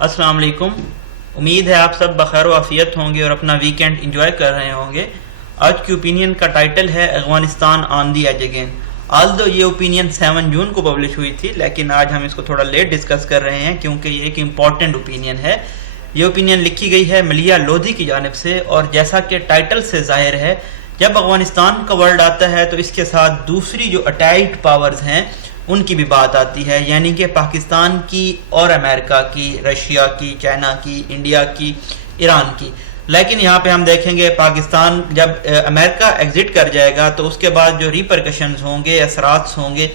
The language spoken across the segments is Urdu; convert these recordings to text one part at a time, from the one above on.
السلام علیکم. امید ہے آپ سب بخیر و عافیت ہوں گے اور اپنا ویکینڈ انجوائے کر رہے ہوں گے. آج کی اوپینین کا ٹائٹل ہے افغانستان آن دی ایج اگین. آلدو یہ اوپینین 7 جون کو پبلش ہوئی تھی، لیکن آج ہم اس کو تھوڑا لیٹ ڈسکس کر رہے ہیں کیونکہ یہ ایک امپورٹنٹ اوپینین ہے. یہ اوپینین لکھی گئی ہے ملیہ لودھی کی جانب سے، اور جیسا کہ ٹائٹل سے ظاہر ہے جب افغانستان کا ورڈ آتا ہے تو اس کے ساتھ دوسری جو اٹیچڈ پاورز ہیں ان کی بھی بات آتی ہے، یعنی کہ پاکستان کی اور امریکہ کی، رشیا کی، چائنا کی، انڈیا کی، ایران کی. لیکن یہاں پہ ہم دیکھیں گے پاکستان جب امریکہ ایگزٹ کر جائے گا تو اس کے بعد جو ریپرکشنز ہوں گے، اثرات ہوں گے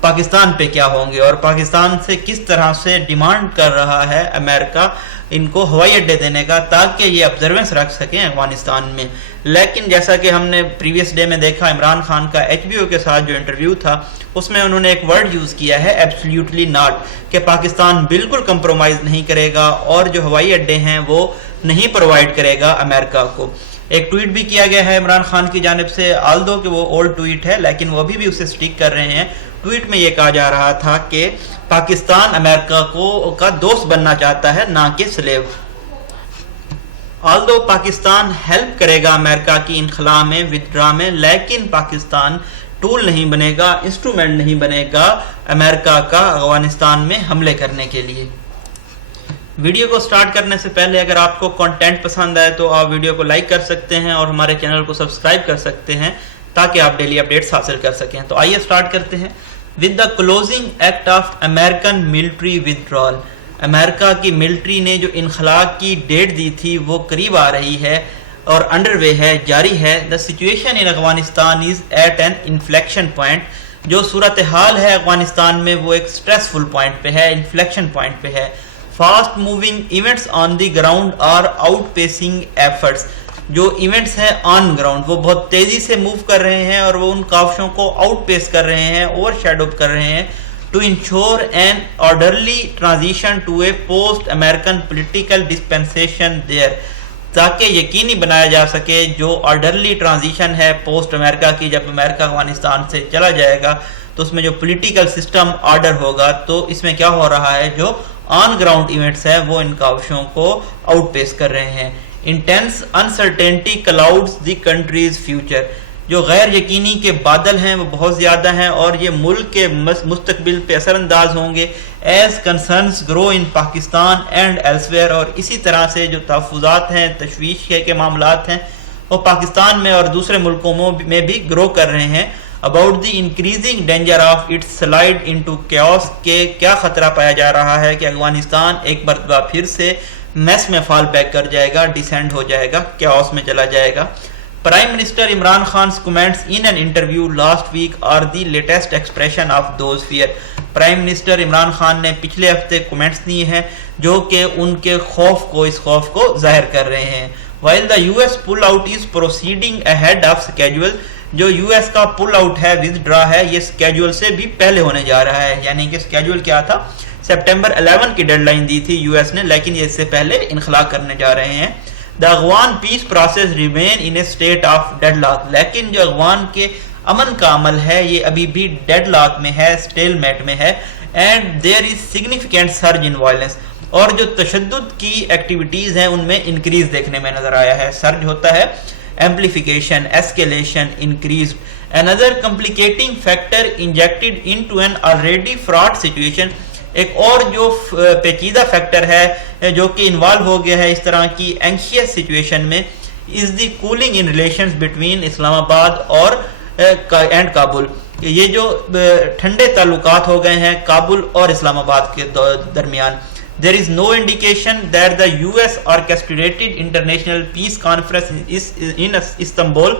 پاکستان پہ کیا ہوں گے، اور پاکستان سے کس طرح سے ڈیمانڈ کر رہا ہے امریکہ ان کو ہوائی اڈے دینے کا تاکہ یہ آبزروینس رکھ سکیں افغانستان میں. لیکن جیسا کہ ہم نے پریویس ڈے میں دیکھا، عمران خان کا HBO کے ساتھ جو انٹرویو تھا اس میں انہوں نے ایک ورڈ یوز کیا ہے ایبسلیوٹلی ناٹ، کہ پاکستان بالکل کمپرومائز نہیں کرے گا اور جو ہوائی اڈے ہیں وہ نہیں پرووائڈ کرے گا امریکہ کو. ایک ٹویٹ بھی کیا گیا ہے عمران خان کی جانب سے، آلدو کہ وہ اولڈ ٹویٹ ہے لیکن وہ ابھی بھی اسے سٹک کر رہے ہیں. ٹویٹ میں یہ کہا جا رہا تھا کہ پاکستان امریکہ کا دوست بننا چاہتا ہے، نہ کہ سلیو. آلدو پاکستان ہیلپ کرے گا امریکہ کی انخلا میں، ودرا میں، لیکن پاکستان ٹول نہیں بنے گا، انسٹرومنٹ نہیں بنے گا امریکہ کا افغانستان میں حملے کرنے کے لیے. ویڈیو کو سٹارٹ کرنے سے پہلے اگر آپ کو کنٹینٹ پسند آئے تو آپ ویڈیو کو لائک کر سکتے ہیں اور ہمارے چینل کو سبسکرائب کر سکتے ہیں تاکہ آپ ڈیلی اپڈیٹس حاصل کر سکیں. تو آئیے سٹارٹ کرتے ہیں. With the closing act of American military withdrawal, امریکہ کی ملٹری نے جو انخلا کی ڈیٹ دی تھی وہ قریب آ رہی ہے اور انڈر وے ہے، جاری ہے. The situation in Afghanistan is at an inflection point, جو صورتحال ہے افغانستان میں وہ ایک سٹریسفل پوائنٹ پہ ہے، انفلیکشن پوائنٹ پہ ہے. Fast moving events on the ground are outpacing efforts, جو ایونٹس ہیں آن گراؤنڈ وہ بہت تیزی سے موو کر رہے ہیں اور وہ ان کاوشوں کو آؤٹ پیس کر رہے ہیں، اوور شیڈو کر رہے ہیں. To ensure an orderly transition to a post American political dispensation there, تاکہ یقینی بنایا جا سکے جو آرڈرلی ٹرانزیشن ہے پوسٹ امریکہ کی، جب امریکہ افغانستان سے چلا جائے گا تو اس میں جو پولیٹیکل سسٹم آرڈر ہوگا تو اس میں کیا ہو رہا ہے، جو آن گراؤنڈ ایونٹس ہے وہ ان کاوشوں کو آؤٹ پیس کر رہے ہیں. Intense uncertainty clouds the countries future, جو غیر یقینی کے بادل ہیں وہ بہت زیادہ ہیں اور یہ ملک کے مستقبل پہ اثر انداز ہوں گے. As concerns grow in Pakistan and elsewhere, اور اسی طرح سے جو تحفظات ہیں، تشویش کے معاملات ہیں وہ پاکستان میں اور دوسرے ملکوں میں بھی گرو کر رہے ہیں. About the increasing danger of its slide into chaos, کہ کیا خطرہ پایا جا رہا ہے کہ افغانستان ایک مرتبہ پھر سے میس میں فال بیک کر جائے گا، ڈیسینڈ ہو جائے گا، کیوس میں چلا جائے گا. Prime minister Imran Khan's comments in an interview last week are the latest expression of those fear. Prime minister Imran Khan نے پچھلے ہفتے کومنٹس دیے ہیں جو کہ ان کے اس خوف کو ظاہر کر رہے ہیں. while the US pull out is proceeding ahead of schedule، جو US کا پل آؤٹ ہے، withdraw ہے، یہ اسکیجول سے بھی پہلے ہونے جا رہا ہے. یعنی کہ اسکیجول کیا تھا، سپٹمبر 11 کی ڈیڈ لائن دی تھی US نے، لیکن یہ اس سے پہلے انخلا کرنے جا رہے ہیں. The Afghan peace process remain in a state of deadlock، لیکن جو افغان کے امن کا عمل ہے یہ ابھی بھی ڈیڈ لاک میں ہے، سٹیل میٹ میں ہے. and there is significant surge in violence، اور جو تشدد کی ایکٹیویٹیز ہیں ان میں انکریز دیکھنے میں نظر آیا ہے. سرج ہوتا ہے amplification, escalation, increased. Another complicating factor injected into an already fraught situation، ایک اور جو پیچیدہ فیکٹر ہے جو کہ انوالو ہو گیا ہے اس طرح کی اینکشیس سچویشن میں، is the cooling in relations between اسلام آباد اور اینڈ کابل. یہ جو ٹھنڈے تعلقات ہو گئے ہیں کابل اور اسلام آباد کے درمیان. There is no indication that the US orchestrated international peace conference in Istanbul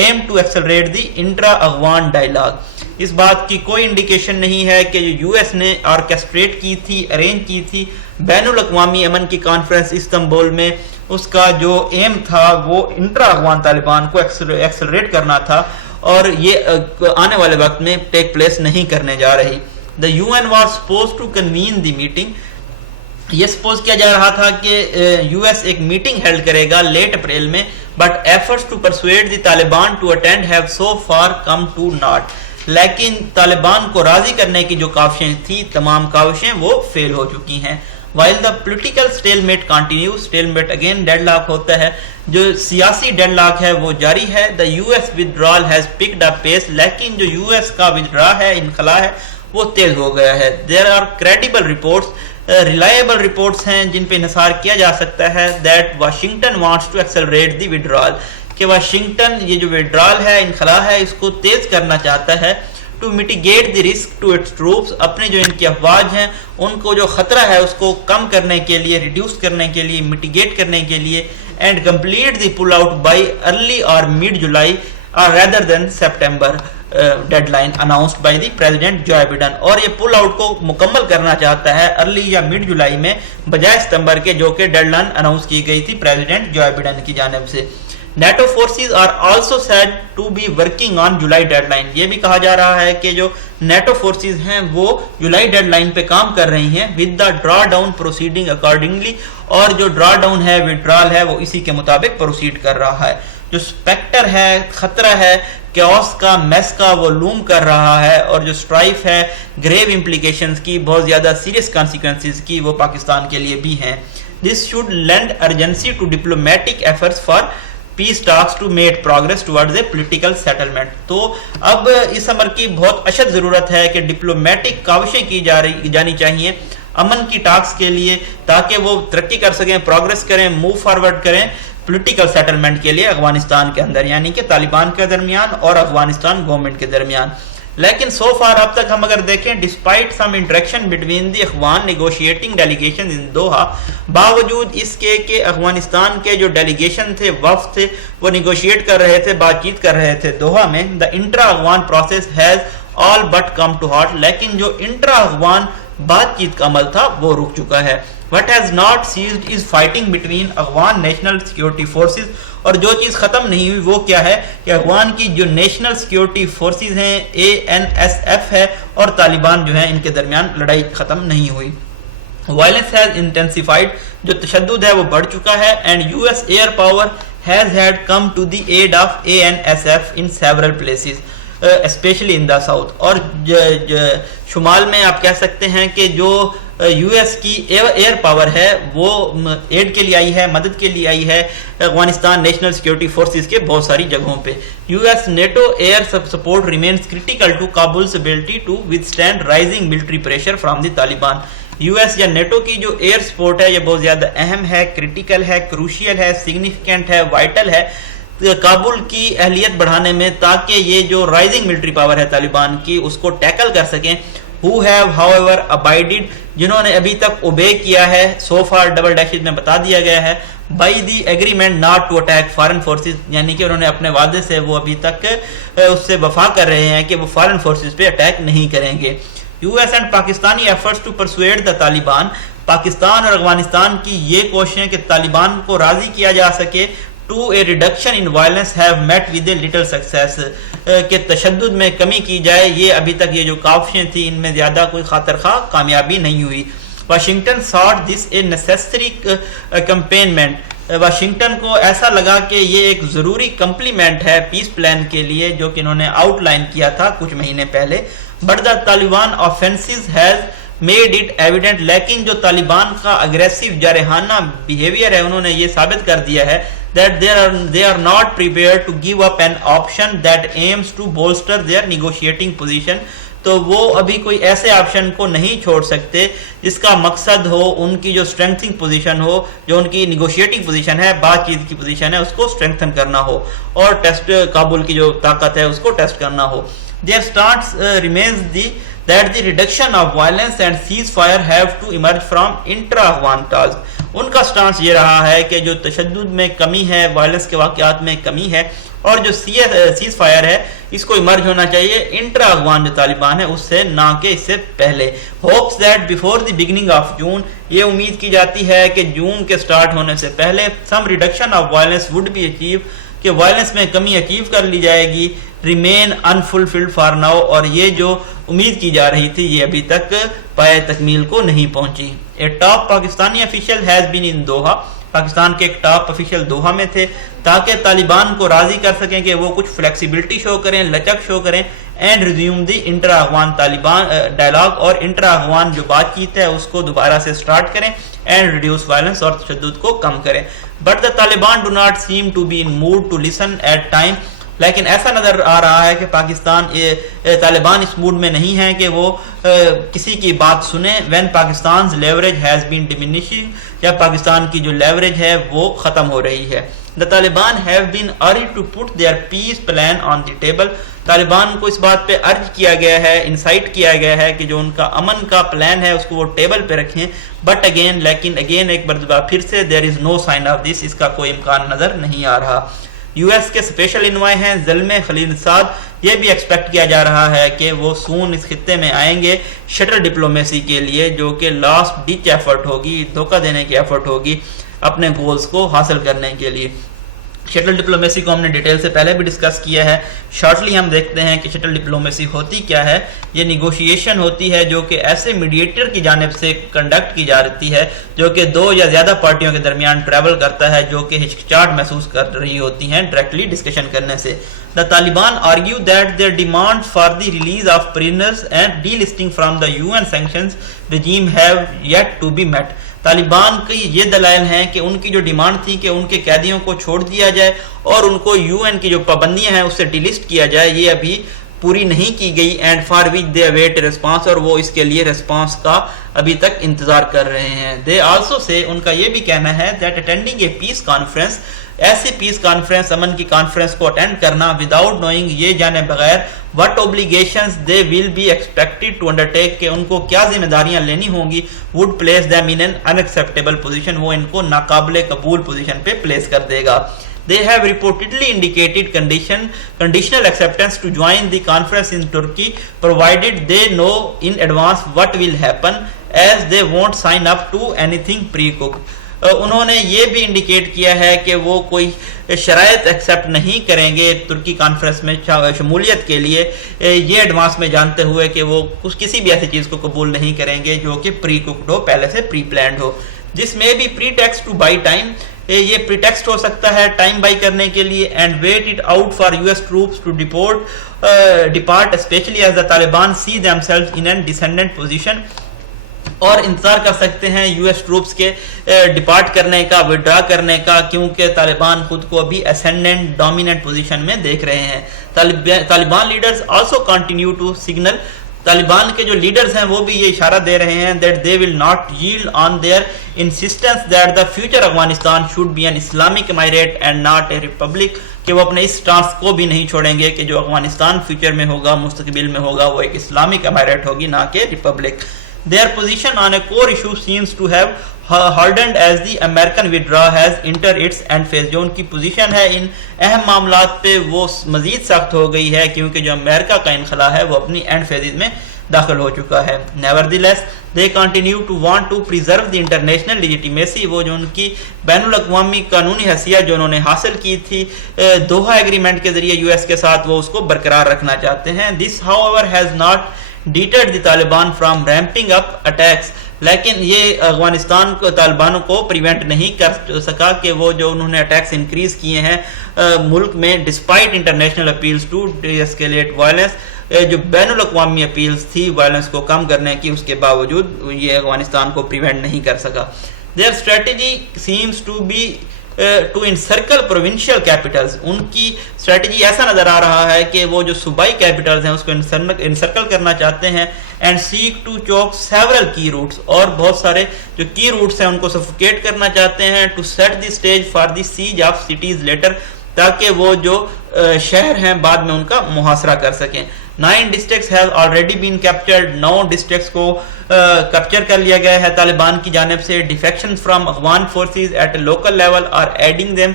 aim to accelerate the intra-Afghan dialogue. اس بات کی کوئی انڈیکیشن نہیں ہے کہ جو US نے آرکیسٹریٹ کی تھی، ارینج کی تھی بین الاقوامی امن کی کانفرنس استنبول میں، اس کا جو ایم تھا وہ انٹرا افغان طالبان کو ایکسلریٹ کرنا تھا، اور یہ آنے والے وقت میں ٹیک پلیس نہیں کرنے جا رہی. The UN was supposed to convene the meeting، یہ سپوز کیا جا رہا تھا کہ US ایک میٹنگ ہیلڈ کرے گا لیٹ اپریل میں، but efforts to persuade the Taliban to attend have so far come to naught. لیکن طالبان کو راضی کرنے کی جو کاوشیں تھی، تمام کاوشیں وہ فیل ہو چکی ہیں. while the political stalemate continues, stalemate again deadlock ہوتا ہے, جو سیاسی deadlock ہے وہ جاری ہے. The US withdrawal has picked up pace, لیکن جو US کا withdraw ہے, انخلا ہے, وہ تیز ہو گیا ہے. There are credible reports, reliable reports ہیں جن پہ انحصار کیا جا سکتا ہے, that Washington wants to accelerate the withdrawal, کہ واشنگٹن یہ جو withdrawal ہے, انخلا ہے, اس کو تیز کرنا چاہتا ہے. to mitigate the risk to its troops, اپنے جو ان کی افواج ہیں ان کو جو خطرہ ہے اس کو کم کرنے کے لیے, ریڈیوس کرنے کے لیے, mitigate کرنے کے لیے, and complete the pull out by early or mid July rather than September deadline announced by the President Joe Biden, اور یہ pull out کو مکمل کرنا چاہتا ہے early یا mid جولائی میں بجائے ستمبر کے جو کہ ڈیڈ لائن اناؤنس کی گئی تھی پریزیڈنٹ جو بائیڈن کی جانب سے. NATO forces are also said to be working on July deadline, یہ بھی کہا جا رہا ہے کہ جو نیٹو فورسز ہیں وہ جولائی ڈیڈ لائن پہ کام کر رہی ہیں, with the drawdown proceeding accordingly, اور جو ڈرا ڈاؤن ہے, withdrawal ہے, وہ اسی کے مطابق پروسیڈ کر رہا ہے. جو سپیکٹر ہے, خطرہ ہے کیوس کا, میس کا, وہ لوم کر رہا ہے, اور جو سٹرائف ہے گریو امپلیکیشنز کی, بہت زیادہ سیریس کانسیکوینسز کی, وہ پاکستان کے لیے بھی ہیں. This should lend urgency to diplomatic efforts for peace talks to make progress towards a political settlement. تو اب اس امر کی بہت اشد ضرورت ہے کہ ڈپلومیٹک کاوشیں کی جانی چاہیے امن کی ٹاکس کے لیے, تاکہ وہ ترقی کر سکیں, پروگرس کریں, موو فارورڈ کریں پولیٹیکل سیٹلمنٹ کے لیے افغانستان کے اندر, یعنی کہ طالبان کے درمیان اور افغانستان گورنمنٹ کے درمیان. لیکن سو فار اب تک ہم اگر دیکھیں, despite some interaction between the Afghan negotiating delegation in Doha, باوجود اس کے کہ افغانستان کے جو ڈیلیگیشن تھے, وفد تھے, وہ نیگوشیٹ کر رہے تھے, بات چیت کر رہے تھے دوحہ میں, the intra Afghan process has all but come to heart, لیکن جو انٹرا افغان بات چیت کا عمل تھا وہ رک چکا ہے. What has not ceased is fighting between Afghan national security forces, اور جو چیز ختم نہیں ہوئی وہ کیا ہے کہ افغان کی جو نیشنل سیکیورٹی فورسز ہیں, ANSF ہے, اور طالبان جو ہیں ان کے درمیان لڑائی ختم نہیں ہوئی. Violence has intensified, جو تشدد ہے وہ بڑھ چکا ہے, and US air power has had come to the aid of ANSF in several places, especially in the south. اور شمال میں آپ کہہ سکتے ہیں کہ جو یو ایس کی ایئر پاور ہے وہ ایڈ کے لیے آئی ہے, مدد کے لیے آئی ہے افغانستان نیشنل سیکیورٹی فورسز کے بہت ساری جگہوں پہ. U S NATO air support remains critical to Kabul's ability to وithstand rising military pressure from the Taliban. U S یا نیٹو کی جو ایئر سپورٹ ہے یہ بہت زیادہ اہم ہے, کریٹیکل ہے, کروشیل ہے, سگنیفیکنٹ ہے, وائٹل ہے کابل کی اہلیت بڑھانے میں, تاکہ یہ جو رائزنگ ملٹری پاور ہے طالبان کی اس کو ٹیکل کر سکیں. who have however abided, جنہوں نے ابھی تک اوبے کیا ہے, so far ڈبل ڈیشز میں بتا دیا گیا ہے, by the agreement not to attack foreign forces, یعنی کہ انہوں نے اپنے وعدے سے وہ ابھی تک اس سے وفا کر رہے ہیں کہ وہ فارن فورسز پہ اٹیک نہیں کریں گے. US and Pakistani efforts to persuade the Taliban, Pakistan اور افغانستان کی یہ کوششیں کہ طالبان کو راضی کیا جا سکے to a reduction in violence have met with a little success, کہ تشدد میں کمی کی جائے, یہ ابھی تک یہ جو کاوشیں تھیں ان میں زیادہ کوئی خاطر خواہ کامیابی نہیں ہوئی. Washington sought this a necessary accompaniment, Washington کو ایسا لگا کہ یہ ایک ضروری کمپلیمنٹ ہے پیس پلان کے لیے جو کہ انہوں نے آؤٹ لائن کیا تھا کچھ مہینے پہلے. But the Taliban offenses has made it evident, لیکن جو طالبان کا اگریسو جارحانہ بیہیویئر ہے انہوں نے یہ ثابت کر دیا ہے that they are not prepared to give up an option that aims to bolster their negotiating position. تو وہ ابھی کوئی ایسے آپشن کو نہیں چھوڑ سکتے جس کا مقصد ہو ان کی جو اسٹرینتھنگ پوزیشن ہو, جو ان کی نیگوشیٹنگ پوزیشن ہے, بات چیت کی پوزیشن ہے, اس کو اسٹرینتھن کرنا ہو, اور ٹیسٹ کابل کی جو طاقت ہے اس کو ٹیسٹ کرنا ہو. Their stance remains that the reduction of violence and ceasefire have to emerge from intra-Afghan talks. ان کا سٹانس یہ رہا ہے کہ جو تشدد میں کمی ہے, وائلنس کے واقعات میں کمی ہے, اور جو سیز فائر ہے اس کو ایمرج ہونا چاہیے انٹرا افغان جو طالبان ہے اس سے, نہ کہ اس سے پہلے. Hopes that before the beginning of June, یہ امید کی جاتی ہے کہ جون کے سٹارٹ ہونے سے پہلے some reduction of violence would be achieve, کہ وائلنس میں کمی اچیو کر لی جائے گی. ریمین انفلفلڈ فار ناؤ, اور یہ جو امید کی جا رہی تھی یہ ابھی تک پائے تکمیل کو نہیں پہنچی. A top Pakistani official has been in Doha. Pakistan کے ایک ٹاپ افیشل دوحہ میں تھے تاکہ طالبان کو راضی کر سکیں کہ وہ کچھ فلیکسیبلٹی شو کریں, لچک شو کریں, and resume the inter Afghan Taliban dialogue, اور انٹر افغان جو بات چیت ہے اس کو دوبارہ سے سٹارٹ کریں, اینڈ ریڈیوس وائلنس اور تشدد کو کم کریں. But the Taliban do not seem to be in mood to listen at time. لیکن ایسا نظر آ رہا ہے کہ طالبان اس موڈ میں نہیں ہیں کہ وہ کسی کی بات سنیں. When Pakistan's leverage has been diminishing, جب پاکستان کی جو لیوریج ہے وہ ختم ہو رہی ہے. The Taliban have been urged to put their peace plan on the table. Taliban کو اس بات پہ ارج کیا گیا ہے, انسائٹ کیا گیا ہے کہ جو ان کا امن کا پلان ہے اس کو وہ ٹیبل پہ رکھیں. بٹ لیکن ایک مرتبہ پھر سے there is no sign of this, اس کا کوئی امکان نظر نہیں آ رہا. یو ایس کے اسپیشل انوائے ہیں زلمے خلیل سعد, یہ بھی ایکسپیکٹ کیا جا رہا ہے کہ وہ سون اس خطے میں آئیں گے شٹر ڈپلومیسی کے لیے, جو کہ لاسٹ ڈچ ایفرٹ ہوگی, دھوکہ دینے کی ایفرٹ ہوگی اپنے گولز کو حاصل کرنے کے لیے. شٹل ڈپلومیسی کو ہم نے ڈیٹیل سے پہلے بھی ڈسکس کیا ہے. شارٹلی ہم دیکھتے ہیں کہ شٹل ڈپلومیسی ہوتی کیا ہے. یہ نیگوشیشن ہوتی ہے جو کہ ایسے میڈیٹر کی جانب سے کنڈکٹ کی جاتی ہے جو کہ دو یا زیادہ پارٹیوں کے درمیان ٹریول کرتا ہے, جو کہ ہچکچاہٹ محسوس کر رہی ہوتی ہیں ڈائریکٹلی ڈسکشن کرنے سے. The Taliban argue that their demands for the release of prisoners and delisting from the UN sanctions regime have yet to be met. Taliban کی یہ دلائل ہیں کہ ان کی جو ڈیمانڈ تھی کہ ان کے قیدیوں کو چھوڑ دیا جائے اور ان کو یو این کی جو پابندیاں ہیں اس سے ڈیلسٹ کیا جائے, یہ ابھی پوری نہیں کی گئی. And for which they await response, اور وہ اس کے لیے ریسپانس کا ابھی تک انتظار کر رہے ہیں. دے آلسو سے, ان کا یہ بھی کہنا ہے that attending a peace conference, ایسی پیس کانفرنس, امن کی کانفرنس کو اٹینڈ کرنا وداؤٹ نوئنگ, یہ جانے بغیر what obligations they will be expected to undertake, کہ ان کو کیا ذمہ داریاں لینی ہوں گی, would place them in an unacceptable position, وہ ان کو ناقابل قبول پوزیشن پہ پلیس کر دے گا. They have reportedly indicated conditional acceptance to join the conference in Turkey provided they know in advance what will happen, as they won't sign up to anything pre-cooked. انہوں نے یہ بھی انڈیکیٹ کیا ہے کہ وہ کوئی شرائط ایکسیپٹ نہیں کریں گے ترکی کانفرنس میں شمولیت کے لیے, یہ ایڈوانس میں جانتے ہوئے کہ وہ کسی بھی ایسی چیز کو قبول نہیں کریں گے جو کہ پری کوکڈ ہو, پہلے سے پری پلانڈ ہو. جس میں بھی پری ٹیکسٹ ٹو بائی ٹائم, یہ پری ٹیکسٹ ہو سکتا ہے ٹائم بائی کرنے کے لیے. And wait it out for U S troops to depart especially as the Taliban see themselves in an descendant position, اور انتظار کر سکتے ہیں یو ایس ٹروپس کے ڈپارٹ کرنے کا, وڈرا کرنے کا, کیونکہ طالبان خود کو ابھی اسینڈنٹ ڈومیننٹ پوزیشن میں دیکھ رہے ہیں. Taliban leaders also continue to signal, Taliban کے جو لیڈرز ہیں وہ بھی یہ اشارہ دے رہے ہیں that they will not yield on their insistence that the future Afghanistan should be an Islamic emirate and not a republic, کہ وہ اپنے اس سٹانس کو بھی نہیں چھوڑیں گے کہ جو افغانستان فیوچر میں ہوگا, مستقبل میں ہوگا, وہ ایک اسلامک امیریٹ ہوگی نہ کہ republic. Their position on a core issue seems to have hardened as the American withdrawal has entered its end phase. جو ان کی پوزیشن ہے ان اہم معاملات پہ وہ مزید سخت ہو گئی ہے کیونکہ جو امریکہ کا انخلا ہے وہ اپنی اینڈ فیز میں داخل ہو چکا ہے. Nevertheless, they continue to want to preserve the international legitimacy, وہ جو ان کی بین الاقوامی قانونی حیثیت جو انہوں نے حاصل کی تھی دوحہ ایگریمنٹ کے ذریعے یو ایس کے ساتھ, وہ اس کو برقرار رکھنا چاہتے ہیں. This however has not deterred the Taliban from ramping up attacks, لیکن یہ افغانستان کو طالبانوں کو پریونٹ نہیں کر سکا کہ وہ جو انہوں نے اٹیکس انکریز کیے ہیں ملک میں despite international appeals to de escalate violence, جو بین الاقوامی اپیلز تھی وائلنس کو کم کرنے کی, اس کے باوجود یہ افغانستان کو پریونٹ نہیں کر سکا. Their strategy seems to be to encircle provincial capitals, ان کی اسٹریٹجی ایسا نظر آ رہا ہے کہ وہ جو صوبائی کیپٹلز ہیں اس کو انسرکل کرنا چاہتے ہیں. And seek to choke several key routes, اور بہت سارے جو کی روٹس ہیں ان کو سفوکیٹ کرنا چاہتے ہیں. to set the stage for the siege of cities later, تاکہ وہ جو شہر ہیں بعد میں ان کا محاصرہ کر سکیں. 9 districts have already been captured, 9 districts کو کیپچر کر لیا گیا ہے طالبان کی جانب سے. defections from Afghan forces at a local level are aiding them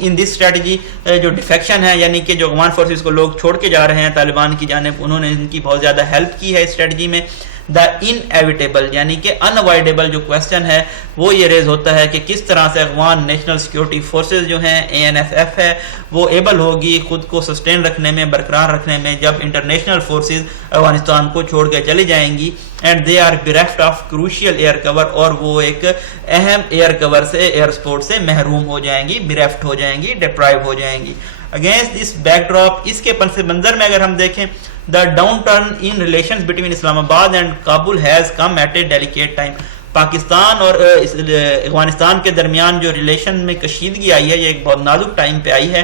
in this strategy, جو ڈیفیکشن ہے یعنی کہ جو افغان فورسز کو لوگ چھوڑ کے جا رہے ہیں طالبان کی جانب, انہوں نے ان کی بہت زیادہ ہیلپ کی ہے اس اسٹریٹجی میں. دا انیویٹیبل یعنی کہ انوائڈیبل جو کویسچن ہے وہ یہ ریز ہوتا ہے کہ کس طرح سے افغان نیشنل سیکیورٹی فورسز جو ہیں ANSF ہے وہ ایبل ہوگی خود کو سسٹین رکھنے میں، برقرار رکھنے میں، جب انٹرنیشنل فورسز افغانستان کو چھوڑ کے چلی جائیں گی. And they are bereft of crucial air cover, اور وہ ایک اہم ایئر کور سے، ایئر سپورٹ سے محروم ہو جائیں گی، bereft ہو جائیں گی، ڈپرائیو ہو جائیں گی. اگینسٹ دس بیک ڈراپ، اس کے پس منظر میں اگر ہم دیکھیں، the downturn in relations between اسلام آباد and Kabul has come at a delicate time. Pakistan اور افغانستان کے درمیان جو ریلیشن میں کشیدگی آئی ہے یہ ایک بہت نازک ٹائم پہ آئی ہے.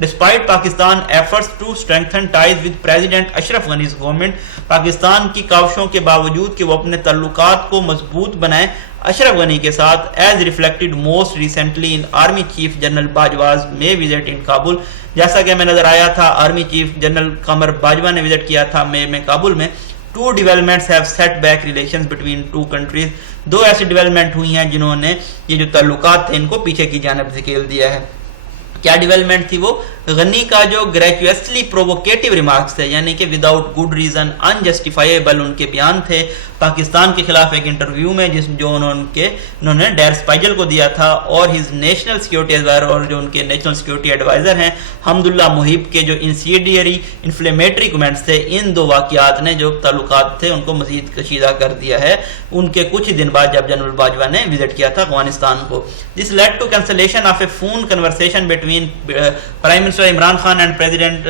Despite Pakistan efforts to strengthen ties with president Ashraf Ghani's government, Pakistan کی کاوشوں کے باوجود کہ وہ اپنے تعلقات کو مضبوط بنائے اشرف غنی کے ساتھ، as reflected most recently in army chief general Bajwa's میں وزٹ ان کابل، جیسا کہ ہمیں نظر آیا تھا army chief general Qamar Bajwa نے وزٹ کیا تھا مئی میں کابل میں. Two developments have set back relations between two countries. دو ایسی ڈیولپمنٹ ہوئی ہیں جنہوں نے یہ جو تعلقات تھے ان کو پیچھے کی جانب دھکیل دیا ہے. کیا ڈیولپمنٹ تھی وہ؟ غنی کا جو گریجویسلی پرووکیٹو ریمارکس تھے، یعنی کہ وداؤٹ گڈ ریزن، انجسٹیفائیبل ان کے بیان تھے پاکستان کے خلاف ایک انٹرویو میں جو انہوں نے ڈیر اسپائجل کو دیا تھا، اور ہز نیشنل سیکیورٹی ایڈوائزر، اور جو ان کے نیشنل سیکیورٹی ایڈوائزر ہیں حمداللہ محیب کے جو انسیڈیری انفلیمیٹری کمنٹس تھے، ان دو واقعات نے جو تعلقات تھے ان کو مزید کشیدہ کر دیا ہے ان کے کچھ ہی دن بعد جب جنرل باجوہ نے وزٹ کیا تھا افغانستان کو. This lead to cancellation of a phone conversation between prime minister Imran Khan and president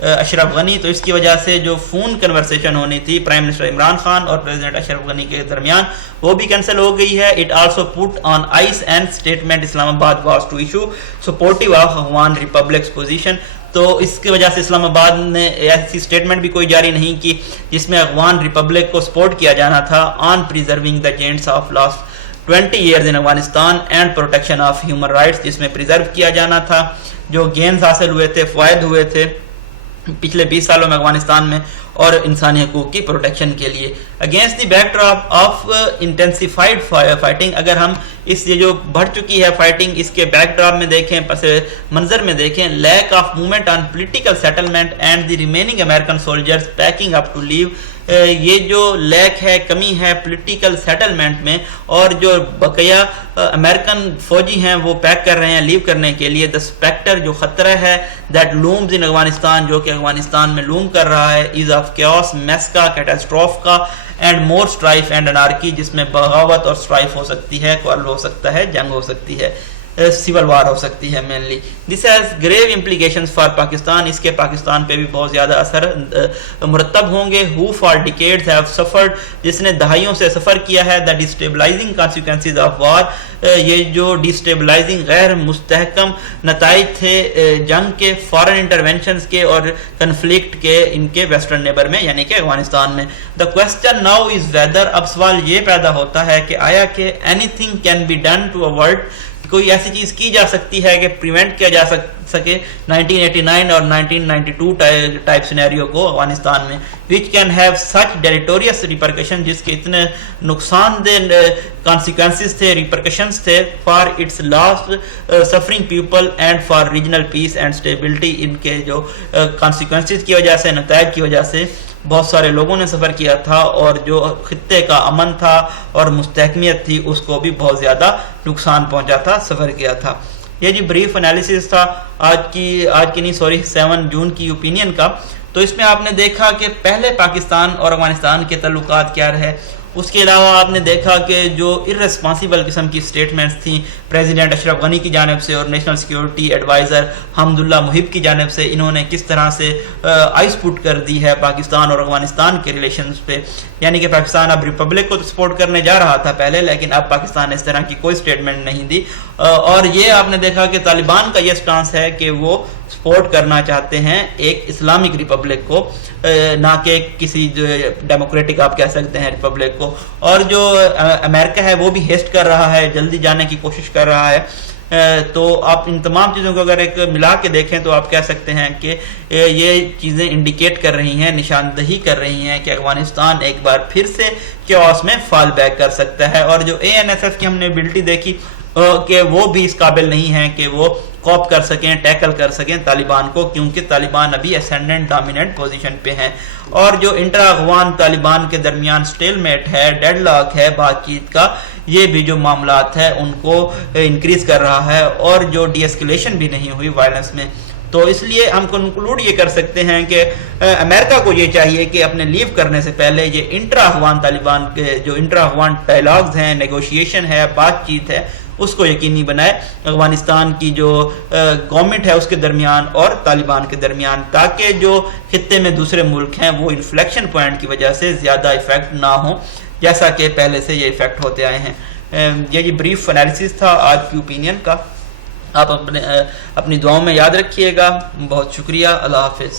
Ashraf Ghani. تو اس کی وجہ سے جو فون کنورسیشن ہونی تھی پرائم منسٹر عمران خان اور پریزیڈنٹ اشرف غنی کے درمیان وہ بھی کینسل ہو گئی ہے. It also put on ice and statement Islamabad was to issue supportive of Afghan republic's position. تو اس کی وجہ سے اسلام آباد نے ایسی اسٹیٹمنٹ بھی کوئی جاری نہیں کی جس میں افغان ریپبلک کو سپورٹ کیا جانا تھا on preserving the gains of last 20 years in Afghanistan and protection of human rights, جس میں پریزرو کیا جانا تھا جو گینز حاصل ہوئے تھے، فوائد ہوئے تھے پچھلے 20 سالوں میں افغانستان میں، اور انسانی حقوق کی پروٹیکشن کے لیے. Against the back drop of intensified fighting, اگر ہم اس یہ جو بڑھ چکی ہے فائٹنگ اس کے بیک ڈراپ میں دیکھیں، پس منظر میں دیکھیں، lack of movement on political settlement and the remaining American soldiers packing up to leave, یہ جو لیک ہے، کمی ہے پولیٹیکل سیٹلمنٹ میں، اور جو بقیہ امریکن فوجی ہیں وہ پیک کر رہے ہیں لیو کرنے کے لیے. دا اسپیکٹر جو خطرہ ہے دیٹ لومز ان افغانستان، جو کہ افغانستان میں لوم کر رہا ہے، از آف کیوس، میس کا، کیٹاسٹروف کا، and more strife and anarchy, جس میں بغاوت اور اسٹرائف ہو سکتی ہے، کوارل ہو سکتا ہے، جنگ ہو سکتی ہے، سول وار ہو سکتی ہے mainly. This has grave implications for Pakistan, اس کے پاکستان پہ بھی بہت زیادہ اثر مرتب ہوں گے. ہو فار ڈیکیڈز ہیو سفرڈ، جس نے دہائیوں سے سفر کیا ہے. دا ڈیسٹیبلائزنگ کانسیکوینسز آف وار، یہ جو ڈیسٹیبلائزنگ غیر مستحکم نتائج تھے جنگ کے، فارن انٹرونشنز کے اور کنفلکٹ کے ان کے ویسٹرن نیبر میں یعنی کہ افغانستان میں. The question now is whether, اب سوال یہ پیدا ہوتا ہے کہ آیا کہ anything can be done to avoid, کوئی ایسی چیز کی جا سکتی ہے کہ پریونٹ کیا جا سکے 1989 اور 1992 ٹائپ سینیریو کو افغانستان میں، which can have such deleterious repercussions، جس کے اتنے نقصان دہ consequences تھے، repercussions تھے for its lost suffering people and for regional peace and stability. ان کے جو consequences کی وجہ سے، نتائج کی وجہ سے بہت سارے لوگوں نے سفر کیا تھا، اور جو خطے کا امن تھا اور مستحکمیت تھی اس کو بھی بہت زیادہ نقصان پہنچا تھا، سفر کیا تھا. یہ جی بریف انالیسس تھا آج کی 7 جون کی اوپینین کا. تو اس میں آپ نے دیکھا کہ پہلے پاکستان اور افغانستان کے تعلقات کیا رہے. اس کے علاوہ آپ نے دیکھا کہ جو ارریسپانسیبل قسم کی سٹیٹمنٹس تھیں پریزیڈنٹ اشرف غنی کی جانب سے اور نیشنل سیکیورٹی ایڈوائزر حمداللہ محیب کی جانب سے، انہوں نے کس طرح سے آئس پٹ کر دی ہے پاکستان اور افغانستان کے ریلیشنز پہ. یعنی کہ پاکستان اب ریپبلک کو سپورٹ کرنے جا رہا تھا پہلے، لیکن اب پاکستان نے اس طرح کی کوئی سٹیٹمنٹ نہیں دی. اور یہ آپ نے دیکھا کہ طالبان کا یہ سٹانس ہے کہ وہ سپورٹ کرنا چاہتے ہیں ایک اسلامک ریپبلک کو، نہ کہ کسی ڈیموکریٹک آپ کہہ سکتے ہیں ریپبلک کو. اور جو امریکہ ہے وہ بھی ہیسٹ کر رہا ہے، جلدی جانے کی کوشش کر رہا ہے. تو آپ ان تمام چیزوں کو اگر ایک ملا کے دیکھیں تو آپ کہہ سکتے ہیں کہ یہ چیزیں انڈیکیٹ کر رہی ہیں، نشاندہی کر رہی ہیں کہ افغانستان ایک بار پھر سے کیوس میں فال بیک کر سکتا ہے. اور جو ANSF کی ہم نے ایبلٹی دیکھی کہ وہ بھی اس قابل نہیں ہیں کہ وہ کوپ کر سکیں، ٹیکل کر سکیں طالبان کو، کیونکہ طالبان ابھی اسینڈنٹ ڈومیننٹ پوزیشن پہ ہیں. اور جو انٹرا افغان طالبان کے درمیان سٹیل میٹ ہے، ڈیڈ لاک ہے بات چیت کا، یہ بھی جو معاملات ہے ان کو انکریز کر رہا ہے، اور جو ڈی ایسکیلیشن بھی نہیں ہوئی وائلنس میں. تو اس لیے ہم کنکلوڈ یہ کر سکتے ہیں کہ امریکہ کو یہ چاہیے کہ اپنے لیو کرنے سے پہلے یہ انٹرا افغان طالبان کے جو انٹرا افغان ڈائلاگز ہیں، نیگوشیشن ہے، بات چیت ہے، اس کو یقینی بنائے افغانستان کی جو گورنمنٹ ہے اس کے درمیان اور طالبان کے درمیان، تاکہ جو خطے میں دوسرے ملک ہیں وہ انفلیکشن پوائنٹ کی وجہ سے زیادہ ایفیکٹ نہ ہوں جیسا کہ پہلے سے یہ ایفیکٹ ہوتے آئے ہیں. یہ بریف انالیسس تھا آج کی اوپینین کا. آپ اپنی دعاؤں میں یاد رکھیے گا. بہت شکریہ. اللہ حافظ.